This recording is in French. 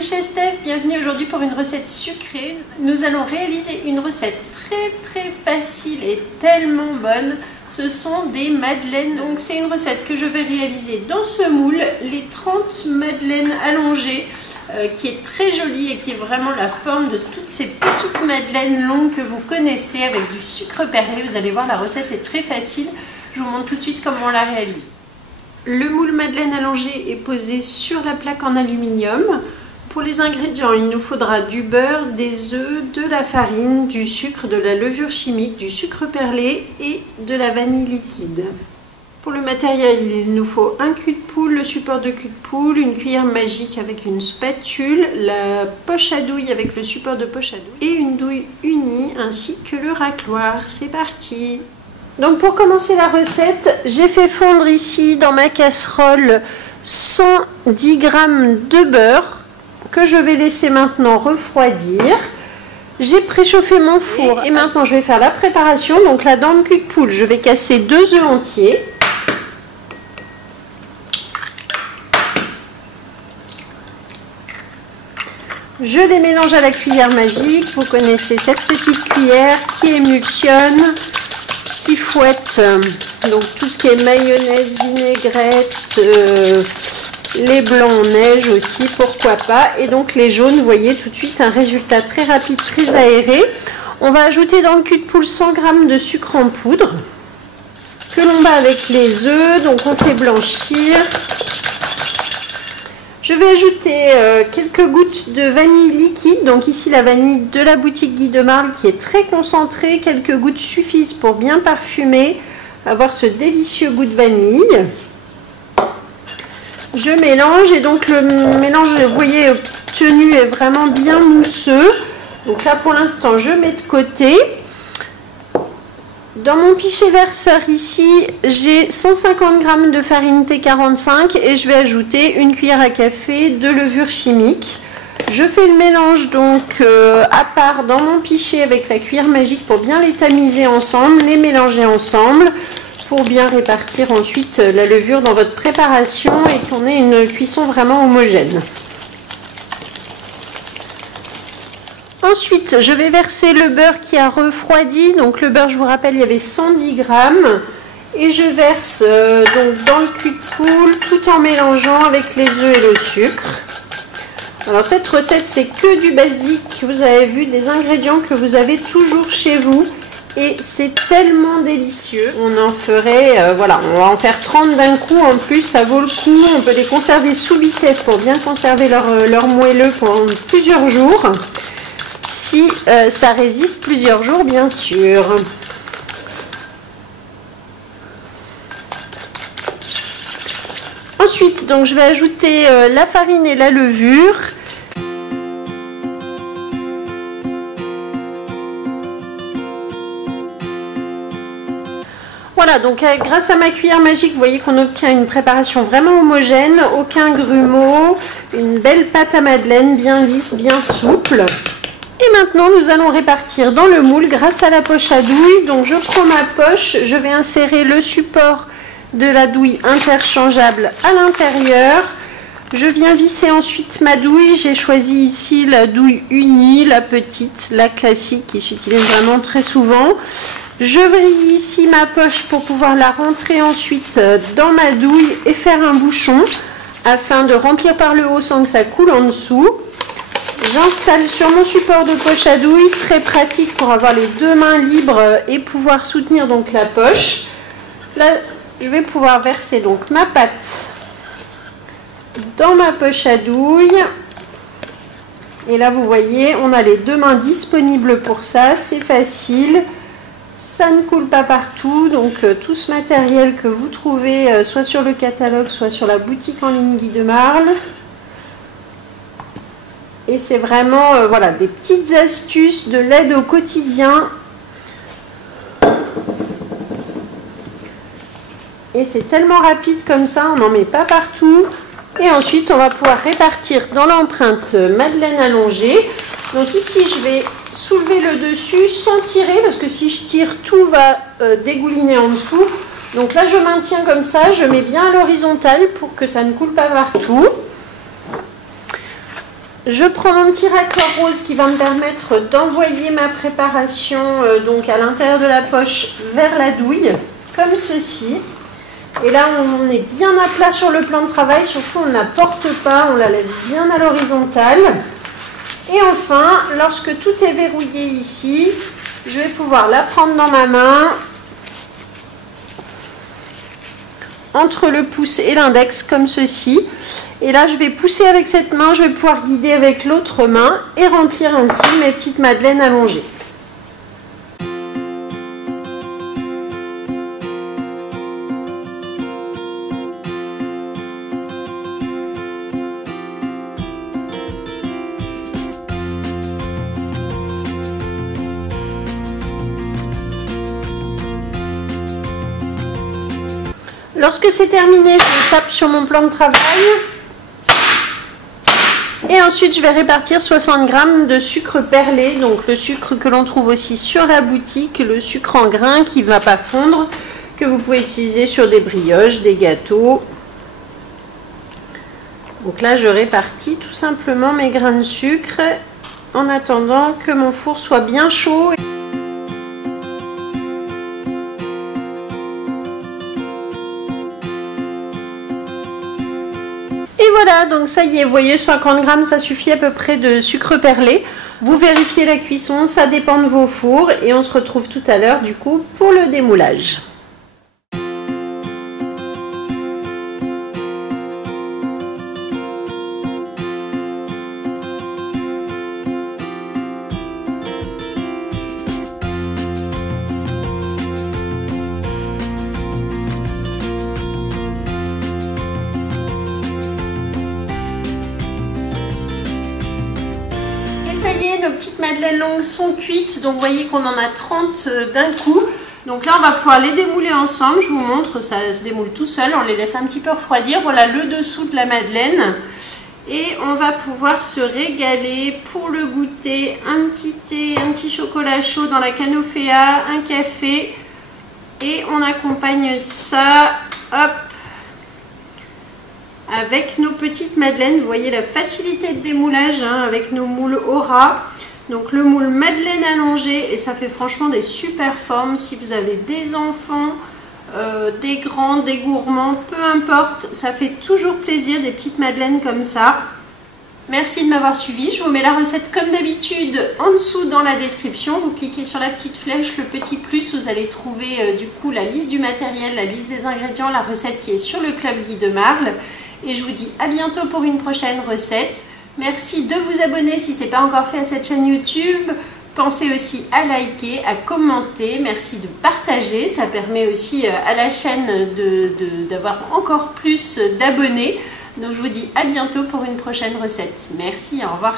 les chefs Steph, bienvenue aujourd'hui pour une recette sucrée. Nous allons réaliser une recette très facile et tellement bonne. Ce sont des madeleines, donc c'est une recette que je vais réaliser dans ce moule, les 30 madeleines allongées, qui est très jolie et qui est vraiment la forme de toutes ces petites madeleines longues que vous connaissez avec du sucre perlé. Vous allez voir, la recette est très facile. Je vous montre tout de suite comment on la réalise. Le moule madeleine allongé est posé sur la plaque en aluminium. Pour les ingrédients, il nous faudra du beurre, des œufs, de la farine, du sucre, de la levure chimique, du sucre perlé et de la vanille liquide. Pour le matériel, il nous faut un cul de poule, le support de cul de poule, une cuillère magique avec une spatule, la poche à douille avec le support de poche à douille et une douille unie ainsi que le racloir. C'est parti! Donc pour commencer la recette, j'ai fait fondre ici dans ma casserole 110 g de beurre que je vais laisser maintenant refroidir. J'ai préchauffé mon four et maintenant je vais faire la préparation. Donc là, dans le cul de poule, je vais casser 2 œufs entiers. Je les mélange à la cuillère magique. Vous connaissez cette petite cuillère qui émulsionne, qui fouette donc tout ce qui est mayonnaise, vinaigrette, les blancs en neige aussi, pourquoi pas, et donc les jaunes. Vous voyez tout de suite un résultat très rapide, très aéré. On va ajouter dans le cul de poule 100 g de sucre en poudre que l'on bat avec les œufs, donc on fait blanchir. Je vais ajouter quelques gouttes de vanille liquide, donc ici la vanille de la boutique Guy de Marle qui est très concentrée. Quelques gouttes suffisent pour bien parfumer, avoir ce délicieux goût de vanille. Je mélange et donc le mélange, vous voyez, obtenu est vraiment bien mousseux. Donc là pour l'instant je mets de côté. Dans mon pichet verseur ici, j'ai 150 g de farine T45 et je vais ajouter une cuillère à café de levure chimique. Je fais le mélange donc à part dans mon pichet avec la cuillère magique pour bien les tamiser ensemble, les mélanger ensemble pour bien répartir ensuite la levure dans votre préparation et qu'on ait une cuisson vraiment homogène. Ensuite, je vais verser le beurre qui a refroidi. Donc le beurre, je vous rappelle, il y avait 110 g. Et je verse donc dans le cul de poule tout en mélangeant avec les œufs et le sucre. Alors cette recette, c'est que du basique. Vous avez vu, des ingrédients que vous avez toujours chez vous. Et c'est tellement délicieux. On en ferait, voilà, on va en faire 30 d'un coup. En plus, ça vaut le coup. On peut les conserver sous bicef pour bien conserver leur moelleux pendant plusieurs jours. Si ça résiste plusieurs jours, bien sûr. Ensuite, donc, je vais ajouter la farine et la levure. Voilà, donc grâce à ma cuillère magique, vous voyez qu'on obtient une préparation vraiment homogène, aucun grumeau, une belle pâte à madeleine bien lisse, bien souple. Et maintenant, nous allons répartir dans le moule grâce à la poche à douille. Donc, je prends ma poche, je vais insérer le support de la douille interchangeable à l'intérieur. Je viens visser ensuite ma douille. J'ai choisi ici la douille unie, la petite, la classique qui s'utilise vraiment très souvent. Je vrille ici ma poche pour pouvoir la rentrer ensuite dans ma douille et faire un bouchon afin de remplir par le haut sans que ça coule en dessous. J'installe sur mon support de poche à douille, très pratique pour avoir les deux mains libres et pouvoir soutenir donc la poche. Là, je vais pouvoir verser donc ma pâte dans ma poche à douille. Et là, vous voyez, on a les deux mains disponibles pour ça, c'est facile. Ça ne coule pas partout, donc tout ce matériel que vous trouvez soit sur le catalogue, soit sur la boutique en ligne Guy de Marle. Et c'est vraiment voilà, des petites astuces de l'aide au quotidien. Et c'est tellement rapide comme ça, on n'en met pas partout. Et ensuite, on va pouvoir répartir dans l'empreinte madeleine allongée. Donc ici, je vais soulever le dessus sans tirer, parce que si je tire, tout va dégouliner en dessous. Donc là, je maintiens comme ça, je mets bien à l'horizontale pour que ça ne coule pas partout. Je prends mon petit raccord rose qui va me permettre d'envoyer ma préparation donc à l'intérieur de la poche vers la douille, comme ceci. Et là, on est bien à plat sur le plan de travail, surtout on ne la porte pas, on la laisse bien à l'horizontale. Et enfin, lorsque tout est verrouillé ici, je vais pouvoir la prendre dans ma main, entre le pouce et l'index, comme ceci. Et là, je vais pousser avec cette main, je vais pouvoir guider avec l'autre main et remplir ainsi mes petites madeleines allongées. Lorsque c'est terminé, je tape sur mon plan de travail et ensuite je vais répartir 60 g de sucre perlé, donc le sucre que l'on trouve aussi sur la boutique, le sucre en grains qui ne va pas fondre, que vous pouvez utiliser sur des brioches, des gâteaux. Donc là je répartis tout simplement mes grains de sucre en attendant que mon four soit bien chaud. Et voilà, donc ça y est, vous voyez, 50 g, ça suffit à peu près de sucre perlé. Vous vérifiez la cuisson, ça dépend de vos fours. Et on se retrouve tout à l'heure, du coup, pour le démoulage. Ça y est, nos petites madeleines longues sont cuites, donc vous voyez qu'on en a 30 d'un coup. Donc là on va pouvoir les démouler ensemble, je vous montre, ça se démoule tout seul, on les laisse un petit peu refroidir. Voilà le dessous de la madeleine. Et on va pouvoir se régaler pour le goûter, un petit thé, un petit chocolat chaud dans la canoféa, un café. Et on accompagne ça, hop, avec nos petites madeleines. Vous voyez la facilité de démoulage hein, avec nos moules Aura. Donc le moule madeleine allongé, et ça fait franchement des super formes. Si vous avez des enfants, des grands, des gourmands, peu importe, ça fait toujours plaisir des petites madeleines comme ça. Merci de m'avoir suivi. Je vous mets la recette comme d'habitude en dessous dans la description. Vous cliquez sur la petite flèche, le petit plus, vous allez trouver du coup la liste du matériel, la liste des ingrédients, la recette qui est sur le Club Guy de Marle. Et je vous dis à bientôt pour une prochaine recette. Merci de vous abonner si ce n'est pas encore fait à cette chaîne YouTube. Pensez aussi à liker, à commenter. Merci de partager. Ça permet aussi à la chaîne d'avoir encore plus d'abonnés. Donc je vous dis à bientôt pour une prochaine recette. Merci, au revoir.